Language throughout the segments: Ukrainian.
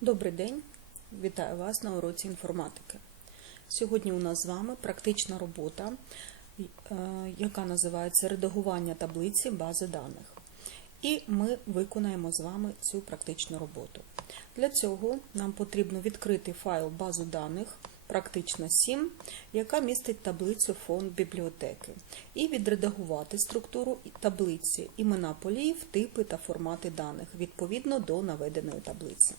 Добрий день, вітаю вас на уроці інформатики. Сьогодні у нас з вами практична робота, е, яка називається редагування таблиці бази даних. І ми виконаємо з вами цю практичну роботу. Для цього нам потрібно відкрити файл базу даних Практична 7, яка містить таблицю фонд бібліотеки, і відредагувати структуру таблиці, імена полів, типи та формати даних відповідно до наведеної таблиці.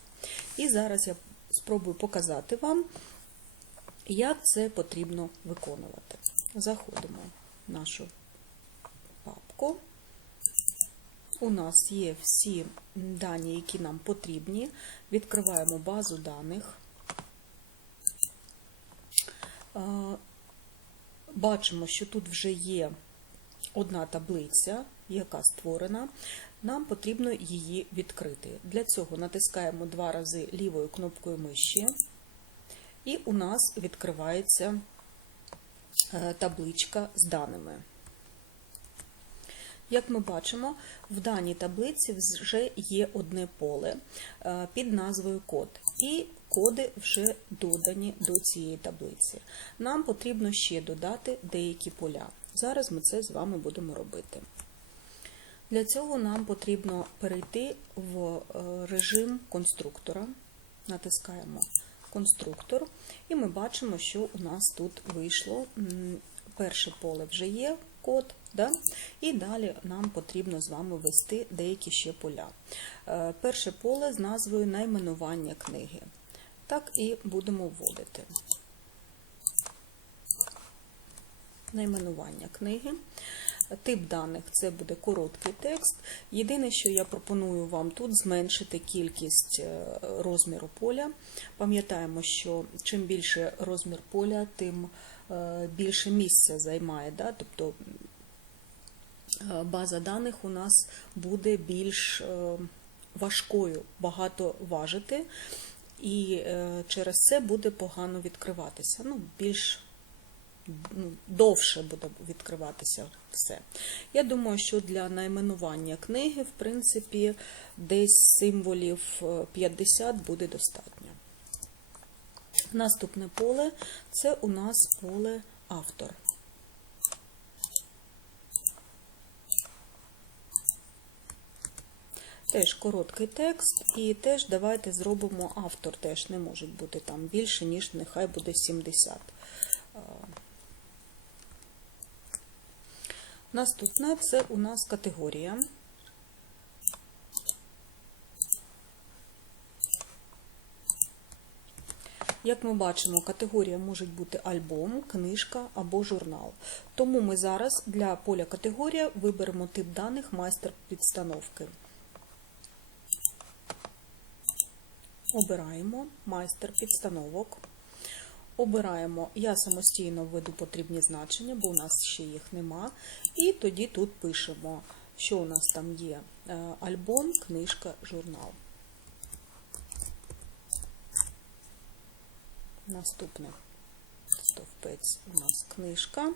І зараз я спробую показати вам, як це потрібно виконувати. Заходимо в нашу папку. У нас є всі дані, які нам потрібні. Відкриваємо базу даних. Бачимо, що тут вже є одна таблиця, яка створена. Нам потрібно її відкрити. Для цього натискаємо два рази лівою кнопкою миші, і у нас відкривається е, табличка з даними. Як ми бачимо, в даній таблиці вже є одне поле е, під назвою код, і коди вже додані до цієї таблиці. Нам потрібно ще додати деякі поля. Зараз ми це з вами будемо робити. Для цього нам потрібно перейти в е, режим конструктора, натискаємо конструктор, і ми бачимо, що у нас тут вийшло. Перше поле вже є код, да? і далі нам потрібно з вами ввести деякі ще поля. Е, перше поле з назвою найменування книги. Так і будемо вводити. Найменування книги. Тип даних це буде короткий текст. Єдине, що я пропоную вам тут зменшити кількість е, розміру поля. Пам'ятаємо, що чим більше розмір поля, тим е, більше місця займає. Да? Тобто е, база даних у нас буде більш важкою, багато важити, і через це буде погано відкриватися. Ну, більш довше буде відкриватися все. Я думаю, що для найменування книги, в принципі, десь символів 50 е, буде достатньо. Наступне поле це у нас поле автор. Теж короткий текст, і теж давайте зробимо автор, теж не може бути там більше, ніж нехай буде 70. Наступна це у нас категорія. Як ми бачимо, категорія може бути альбом, книжка або журнал. Тому ми зараз для поля категорія виберемо тип даних майстер підстановки. Обираємо майстер підстановок. Обираємо, я самостійно введу потрібні значення, бо у нас ще їх нема. І тоді тут пишемо, що у нас там є е, альбом, книжка, журнал. Наступне стовпець у нас книжка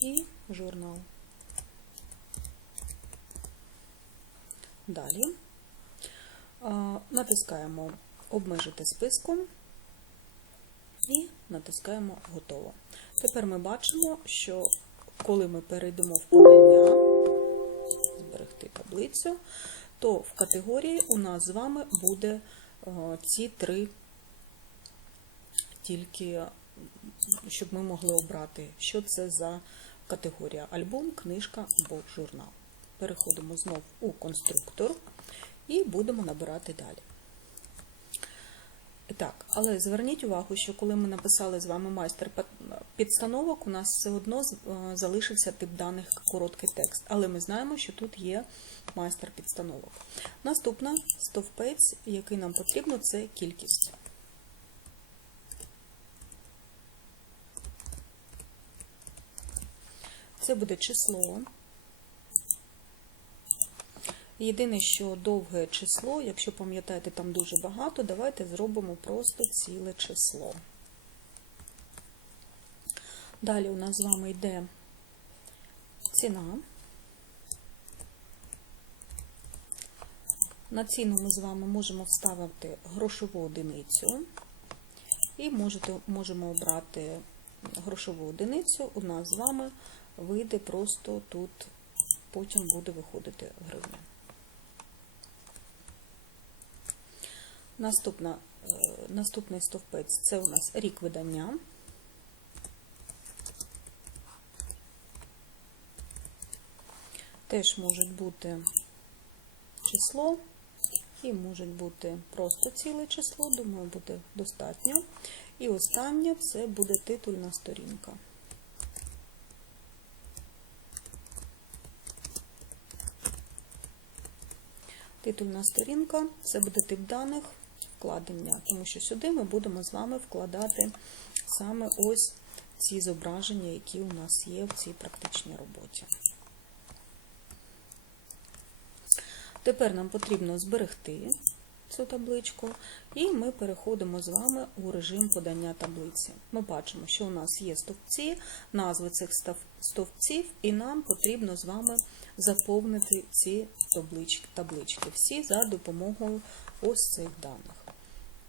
і журнал. Далі натискаємо обмежити списком і натискаємо Готово. Тепер ми бачимо, що коли ми перейдемо в подання, зберегти таблицю, то в категорії у нас з вами буде ці три тільки, щоб ми могли обрати, що це за категорія альбом, книжка або журнал. Переходимо знову у конструктор і будемо набирати далі. Так, але зверніть увагу, що коли ми написали з вами майстер підстановок, у нас все одно е, залишився тип даних короткий текст, але ми знаємо, що тут є майстер підстановок. Наступна стовпець, який нам потрібно, це кількість. Це буде число. Єдине, що довге число, якщо пам'ятаєте, там дуже багато, давайте зробимо просто ціле число. Далі у нас з вами йде ціна. На ціну ми з вами можемо вставити грошову одиницю і можете, можемо обрати грошову одиницю. У нас з вами вийде просто тут, потім буде виходити гривня. Наступна, е, наступний стовпець це у нас рік видання. Теж можуть бути число і можуть бути просто ціле число, думаю, буде достатньо. І останнє це буде титульна сторінка. Титульна сторінка це буде тип даних вкладення, тому що сюди ми будемо з вами вкладати саме ось ці зображення, які у нас є в цій практичній роботі. Тепер нам потрібно зберегти цю табличку, і ми переходимо з вами у режим подання таблиці. Ми бачимо, що у нас є стовпці, назви цих стовпців, і нам потрібно з вами заповнити ці таблички, всі за допомогою ось цих даних.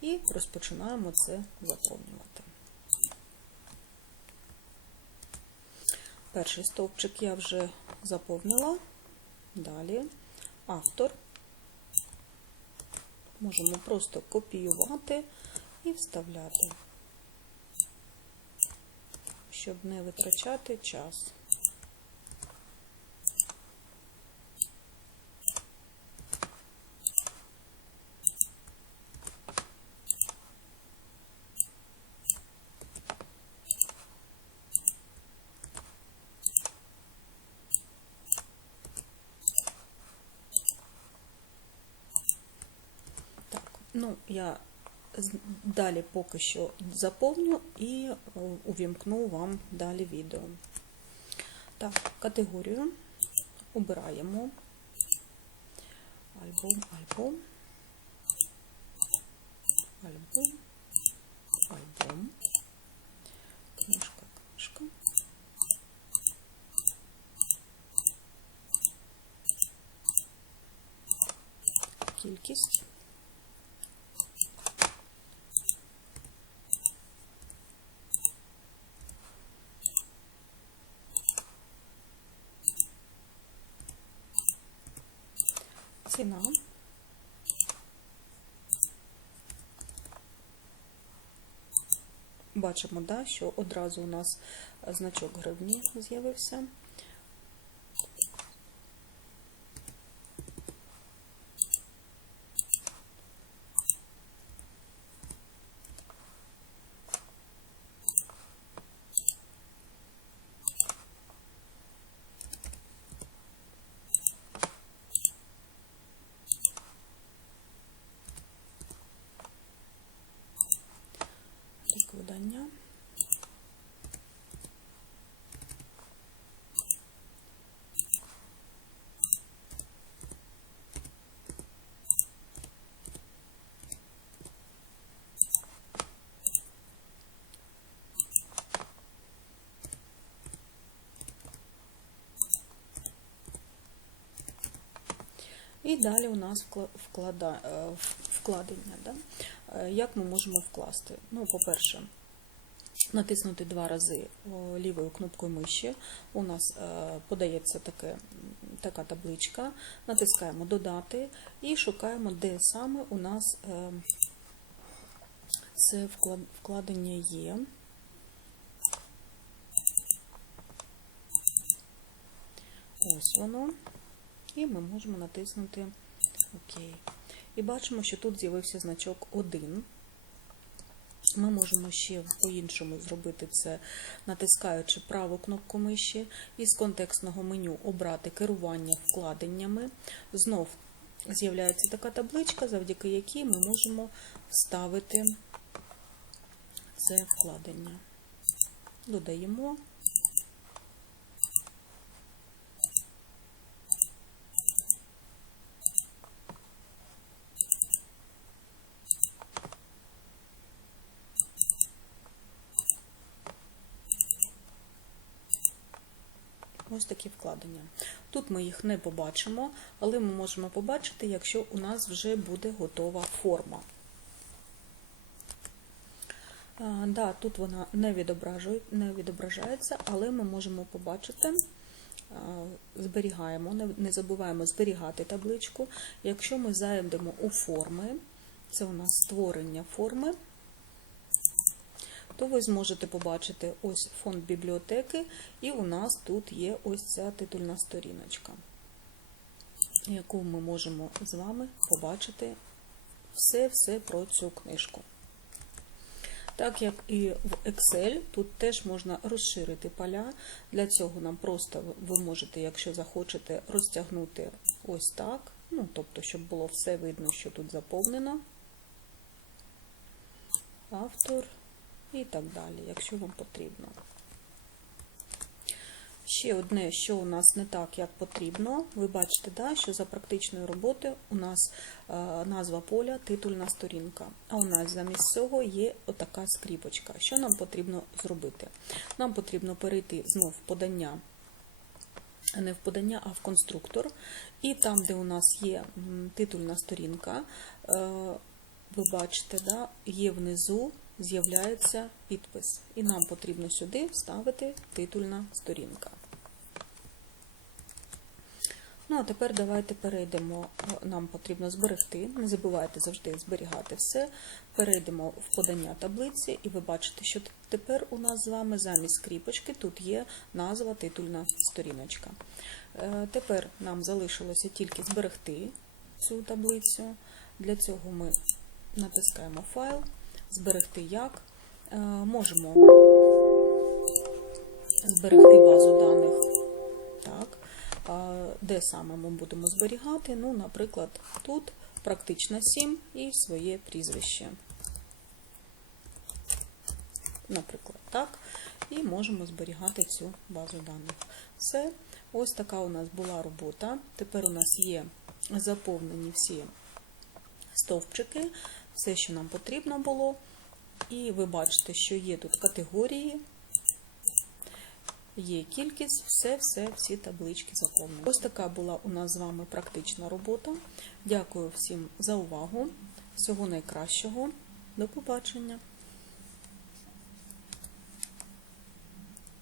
І розпочинаємо це заповнювати. Перший стовпчик я вже заповнила. Далі автор. Можемо просто копіювати і вставляти, щоб не витрачати час. Ну, я далі поки що заповню і е, увімкну вам далі відео. Так, категорію обираємо альбом, альбом, альбом, альбом, книжка, книжка. Кількість. Ціна. Бачимо, да, що одразу у нас значок гривні з'явився. Видання. І далі у нас вклада, е, вкладення. Да? Е, як ми можемо вкласти? Ну, по-перше, натиснути два рази лівою кнопкою миші. У нас е, подається таке, така табличка, натискаємо Додати і шукаємо, де саме у нас е, це вкладення є. Ось воно. І ми можемо натиснути ОК. І бачимо, що тут з'явився значок 1. Ми можемо ще по-іншому зробити це, натискаючи праву кнопку миші, і з контекстного меню обрати керування вкладеннями. Знов з'являється така табличка, завдяки якій ми можемо вставити це вкладення. Додаємо. Ось такі вкладення. Тут ми їх не побачимо, але ми можемо побачити, якщо у нас вже буде готова форма. Да, тут вона не, не відображається, але ми можемо побачити, зберігаємо, не, не забуваємо зберігати табличку. Якщо ми зайдемо у форми, це у нас створення форми, то ви зможете побачити ось фонд бібліотеки, і у нас тут є ось ця титульна сторіночка, яку ми можемо з вами побачити все-все про цю книжку. Так як і в Excel, тут теж можна розширити поля. Для цього нам просто ви можете, якщо захочете, розтягнути ось так, ну, тобто, щоб було все видно, що тут заповнено. Автор і так далі, якщо вам потрібно. Ще одне, що у нас не так, як потрібно. Ви бачите, да, що за практичною роботою у нас е, назва поля титульна сторінка. А у нас замість цього є отака скріпочка. Що нам потрібно зробити? Нам потрібно перейти знов в подання, не в подання, а в конструктор. І там, де у нас є титульна сторінка, е, ви бачите, да, є внизу з'являється підпис. І нам потрібно сюди вставити титульна сторінка. Ну, а тепер давайте перейдемо. Нам потрібно зберегти. Не забувайте завжди зберігати все. Перейдемо в подання таблиці, і ви бачите, що тепер у нас з вами замість скріпочки тут є назва титульна сторіночка. Е, Тепер нам залишилося тільки зберегти цю таблицю. Для цього ми натискаємо файл, зберегти як. Е, Можемо зберегти базу даних. Так. Де саме ми будемо зберігати? Ну, наприклад, тут практично 7 і своє прізвище. Наприклад, так. І можемо зберігати цю базу даних. Все, ось така у нас була робота. Тепер у нас є заповнені всі стовпчики, все, що нам потрібно було. І ви бачите, що є тут категорії, є кількість, все-все, всі таблички заповнені. Ось така була у нас з вами практична робота. Дякую всім за увагу. Всього найкращого. До побачення!